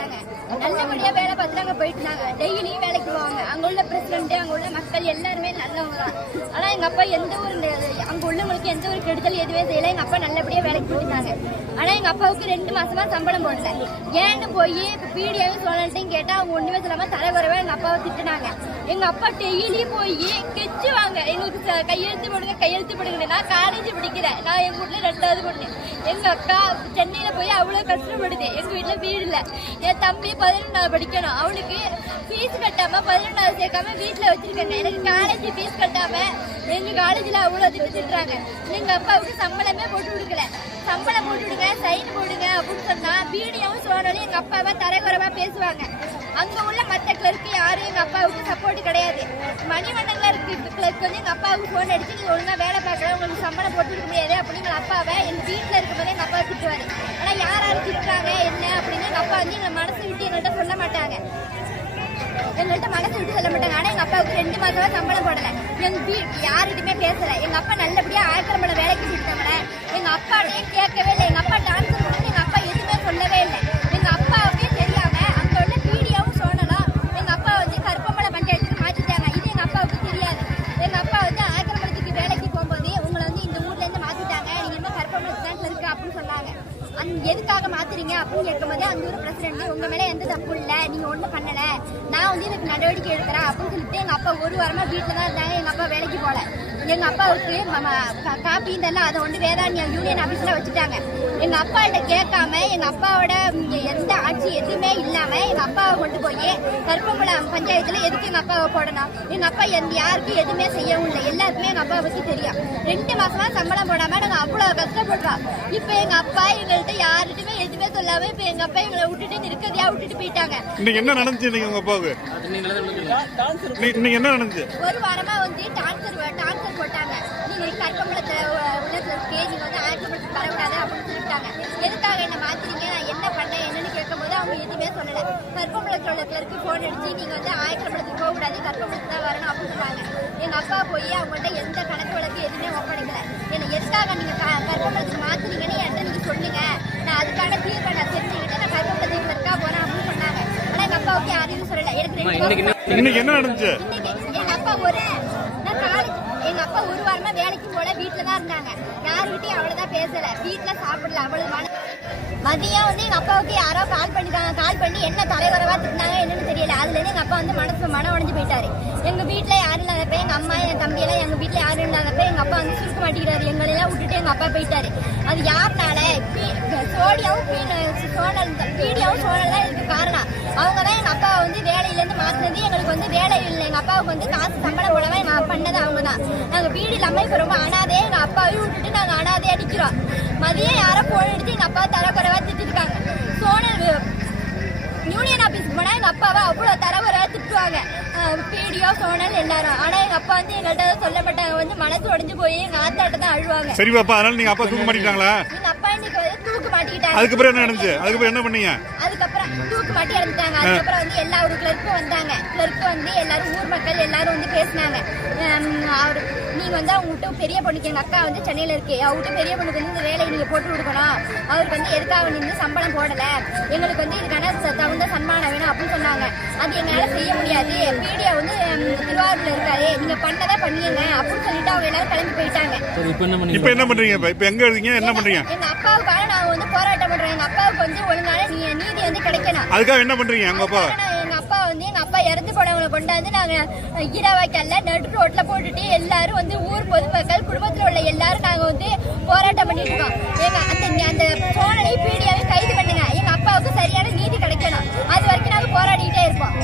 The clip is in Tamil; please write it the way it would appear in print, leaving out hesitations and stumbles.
பார்த்தாங்க, நல்லபடியா வேலை பார்த்துட்டு அங்க போயிட்டு இருந்தாங்க. டெய்லியும் வேலைக்கு போவாங்க. அங்க உள்ள பிரசிடண்ட், அங்க உள்ள மக்கள் எல்லாருமே நல்லவங்க தான். ஆனா எங்க அப்பா எந்த ஒரு அங்க உள்ளவங்களுக்கு எந்த ஒரு கெடுதல் எதுவே செய்யல. எங்க அப்பா நல்லபடியா வேலைக்கு போயிருந்தாங்க. ஆனா எங்க அப்பாவுக்கு 2 மாசமா சம்பளம் போடல. ஏன்னு போய் பீடியாவே சொல்லன்ட்டையும் கேட்டா அவங்க ஒண்ணுமே சொல்லாம தலைவரவா எங்க அப்பாவை திட்டுனாங்க. எங்க அப்பா டெய்லி போய் கெச்சுவாங்க, எங்களுக்கு கையெழுத்து போடுங்க கையெழுத்து போடுங்க. நான் காலேஜ் படிக்கிறேன், நான் எங்க வீட்டுல 2வது பொண்ணு. எங்க அக்கா சென்னையில போய் அவ்வளவு கஷ்டப்படுது. எங்க வீட்டுல வீடு இல்ல. என் தம்பி 11வது படிக்கணும், அவனுக்கு ஃபீஸ் கட்டாம 11வது சேர்க்காம வீட்டுல வச்சிருக்காங்க. எனக்கு காலேஜ் ஃபீஸ் கட்டாம எங்க காலேஜ்ல அவ்வளவு திட்டுறாங்க. எங்க அப்பாவுக்கு சம்பளமே போட்டு கொடுக்கல. சம்பளம் போட்டு விடுங்க, சைன் போடுங்க அப்படின்னு சொன்னா பீடியாவும் சோனாலும் எங்க அப்பாவை தரைகுறவா பேசுவாங்க. அங்க உள்ள மத்த கிளர்க்கு யாரும் எங்க அப்பாவுக்கு சப்போர்ட் கிடையாது. மணிமண்டல கிளர்க்கு வந்து எங்க அப்பாவுக்கு போன் அடிச்சு நீங்க ஒழுங்கா வேலை பார்க்கல, உங்களுக்கு சம்பளம் போட்டு கொடுக்க முடியாது அப்படின்னு அப்பாவை எங்க வீட்டுல இருக்கும்போது எங்க அப்பா திட்டுவாரு. ஆனா யாராரு திட்டுறாங்க என்ன அப்படின்னு எங்க அப்பா வந்து எங்க மனசு விட்டு எங்கள்கிட்ட சொல்ல மாட்டாங்க. எங்கள்கிட்ட மனசு விட்டு சொல்ல மாட்டாங்க. ஆனா எங்க அப்பாவுக்கு 2 மாசமா சம்பளம் போடல. எங்க யாருகிட்டுமே பேசல. எங்க அப்பா நல்லபடியா ஆக்கிரமண வேலைக்கு போயிட்டாங்க. எங்க அப்பாட்டையே கேட்கவே இல்லை. எங்க அப்பா டான்ஸ் பண்ணி எங்க அப்பா எதுவுமே சொல்லவே இல்லை. எங்க அப்பாவுக்கே தெரியாம அங்க உள்ள பீடியாவும் சோனலாம் எங்க அப்பா வந்து கருப்பம்பளை பஞ்சாயத்துக்கு மாத்திட்டாங்க. இது எங்க அப்பாவுக்கு தெரியாது. எங்க அப்பா வந்து ஆக்கிரமணத்துக்கு வேலைக்கு போகும்போது உங்களை வந்து இந்த ஊர்ல இருந்து மாத்திட்டாங்க, நீங்க இன்னும் கருப்பம்பளத்து தான் இருக்கு அப்படின்னு சொன்னாங்க. எதுக்காக மாத்துறீங்க அப்படின்னு கேட்கும்போது அந்த ஊர் பிரசிடண்ட் உங்க மேல எந்த தப்பு இல்ல, நீங்க ஒண்ணும் பண்ணல, நான் வந்து இதுக்கு நடவடிக்கை எடுக்கிறேன் அப்படின்னு சொல்லிட்டு எங்க அப்பா 1 வாரமா வீட்டுல தான் இருந்தாங்க. எங்க அப்பா வேலைக்கு போல. எங்க அப்பாவுக்கு காப்பி இதெல்லாம் அதை வந்து வேதாரண்ய யூனியன் ஆபீஸ்ல வச்சுட்டாங்க. எங்க அப்பாட்ட கேட்காம எங்க அப்பாவோட எந்த ஆட்சி எதுவுமே இல்லாம எங்க அப்பாவை கொண்டு போய் கருப்பம்பலம் பஞ்சாயத்துல எதுக்கு எங்க அப்பாவை போடணும்? எங்க அப்பா யாருக்கும் எதுவுமே செய்யவும் இல்லை. எல்லாருக்குமே எங்க அப்பாவை பத்தி தெரியும். 2 மாசமா சம்பளம் போடாம நாங்க அவ்வளவு கஷ்டப்படுறோம். இப்ப எங்க அப்பா எங்கள்கிட்ட யாருக்குமே எதுவுமே சொல்லாம இப்ப எங்க அப்பா எங்களை விட்டுட்டு நிற்கதையா விட்டுட்டு போயிட்டாங்க. என்ன நடந்துச்சு நீங்க உங்க அப்பாவுக்கு? என்ன நடந்துச்சு? 1 வாரமா வந்து டான்சர் போட்டாங்க. நீங்க கருப்பம்பலத்துல நீங்க வந்து ஆக்கிரமணத்துக்கு வரக்கூடாது அப்படின்னு சொல்லிட்டாங்க. எதுக்காக என்ன மாத்திரீங்க, நான் என்ன பண்ணேன் என்னன்னு கேட்கும் போது அவங்க எதுவுமே சொல்லல. கருப்பம்பலத்துல உள்ள கிளர்க்கு போன் அடிச்சு நீங்க வந்து ஆக்கிரமணத்துக்கு போக கூடாது, கருப்பம்பலத்துக்கு தான் வரணும் அப்படின்னு சொன்னாங்க. எங்க அப்பா போய் அவங்கள்ட்ட எந்த கணக்கு வழக்கு எதுவுமே ஒப்படைக்கல. என்ன எதுக்காக நீங்க கருப்பம்பலத்துக்கு மாத்தினீங்கன்னு என்கிட்ட நீங்க சொன்னீங்க, நான் அதுக்கான தீர்வை நான் தெரிஞ்சுக்கிட்டு நான் கருப்பம்பலத்துக்கு கிளர்க்கா போறேன் அப்படின்னு சொன்னாங்க. ஆனா எங்க அப்பாவுக்கு யாரையும் சொல்லல. எனக்கு என்ன நடந்துச்சு? எங்க அப்பா எங்க அப்பா 1 வாரமா வேலைக்கு போல வீட்டுலதான் இருந்தாங்க. யாருகிட்டையும் அவ்வளவுதான் பேசல, வீட்டுல சாப்பிடல. அவ்வளவு மதியம் வந்து எங்க அப்பாவுக்கு யாரோ கால் பண்ணிட்டாங்க. கால் பண்ணி என்ன தலைவரவா திட்டினாங்க என்னன்னு தெரியல. அதுல இருந்து எங்க அப்பா வந்து மனம் உடைஞ்சு போயிட்டாரு. எங்க வீட்டுல யாரும் இல்லாதப்ப எங்க அம்மா என் தம்பி எல்லாம் எங்க வீட்டுல யாரும் இல்லாதப்ப எங்க அப்பா வந்து சுருக்க மாட்டேங்கிறாரு. எங்களெல்லாம் விட்டுட்டு எங்க அப்பா போயிட்டாரு. அது யாருனால? பீடியாவும் சோனல் தான் இதுக்கு காரணம். அவங்கதான் எங்க அப்பா வந்து வேலையில இருந்து மாத்தினது. எங்களுக்கு வந்து வேலை இல்லை. எங்க அப்பாவுக்கு வந்து காசு சம்பளம் போடாம நான் பண்ணது அவங்கதான். நாங்க வீடு இல்லாம இப்ப ரொம்ப அனாதையே எங்க அப்பாவையும் விட்டுட்டு நாங்க அனாதையா அடிக்கிறோம். மதியம் யாரோ போன் அடிச்சு எங்க அப்பா தரக்குறைவா திட்டிருக்காங்க. சோனல் யூனியன் ஆபீஸ்க்கு போனா எங்க அப்பாவை அவ்வளவு தரக்குறைவா திட்டுவாங்க, பீடியோ சோனல் எல்லாரும். ஆனா எங்க அப்பா வந்து எங்கள்கிட்ட சொல்ல மாட்டாங்க. வந்து மனசு உடைஞ்சு போய் எங்க ஆத்தாட்ட தான் அழுவாங்க. சரி பாப்பா, அதனால நீங்க அப்பா தூக்க மாட்டீங்களா? எங்க அப்பா இன்னைக்கு தூக்கு மாட்டிக்கிட்டாங்க. அதுக்கப்புறம் என்ன நடந்துச்சு? அதுக்கப்புறம் என்ன பண்ணீங்க? அதுக்கப்புறம் தூக்கு மாட்டி இறந்துட்டாங்க. அதுக்கப்புறம் வந்து எல்லா ஒரு கிளர்க்கும் வந்தாங்க. கிளர்க்கு வந்து எல்லாரும் ஊர் மக்கள் எல்லாரும் வந்து பேசினாங்க. அவரு நீங்க வந்து அவங்க விட்டு பெரிய பொண்ணுக்கு, எங்க அக்கா வந்து சென்னையில இருக்கு, அவர்கிட்ட பெரிய பொண்ணுக்கு வந்து இந்த வேலையை நீங்க போட்டு கொடுக்கணும். அவருக்கு வந்து எதுக்காக நின்று சம்பளம் போடல, எங்களுக்கு வந்து இதுக்கான தகுந்த சன்மானம் வேணும் அப்படின்னு சொன்னாங்க. அது எங்களால செய்ய முடியாது, பீடியா வந்து திருவாரூர்ல இருக்காரு, நீங்க பண்ணதா பண்ணியுங்க அப்படின்னு சொல்லிட்டு அவங்க எல்லாரும் கிளம்பி போயிட்டாங்க. இப்ப என்ன பண்றீங்க? இப்ப எங்க இருக்கீங்க, என்ன பண்றீங்க? எங்க அப்பாவுக்காக நாங்க வந்து போராட்டம் பண்றோம். எங்க அப்பாவுக்கு வந்து ஒழுங்கான நீதி வந்து கிடைக்கணும். அதுக்காக என்ன பண்றீங்க? எங்க அப்பா எங்க அப்பா இறந்து போனவங்களை கொண்டாந்து நாங்க ஈராவாய்க்கல்ல நடு ரோட்ல போட்டுட்டு எல்லாரும் வந்து ஊர் பொதுமக்கள் குடும்பத்துல உள்ள எல்லாரும் நாங்க வந்து போராட்டம் பண்ணிட்டு இருக்கோம். அந்த சோனலை பீடியாவை கைது பண்ணுங்க, எங்க அப்பாவுக்கு சரியான நீதி கிடைக்கணும். அது வரைக்கும் நாங்க போராடிட்டே இருப்போம்.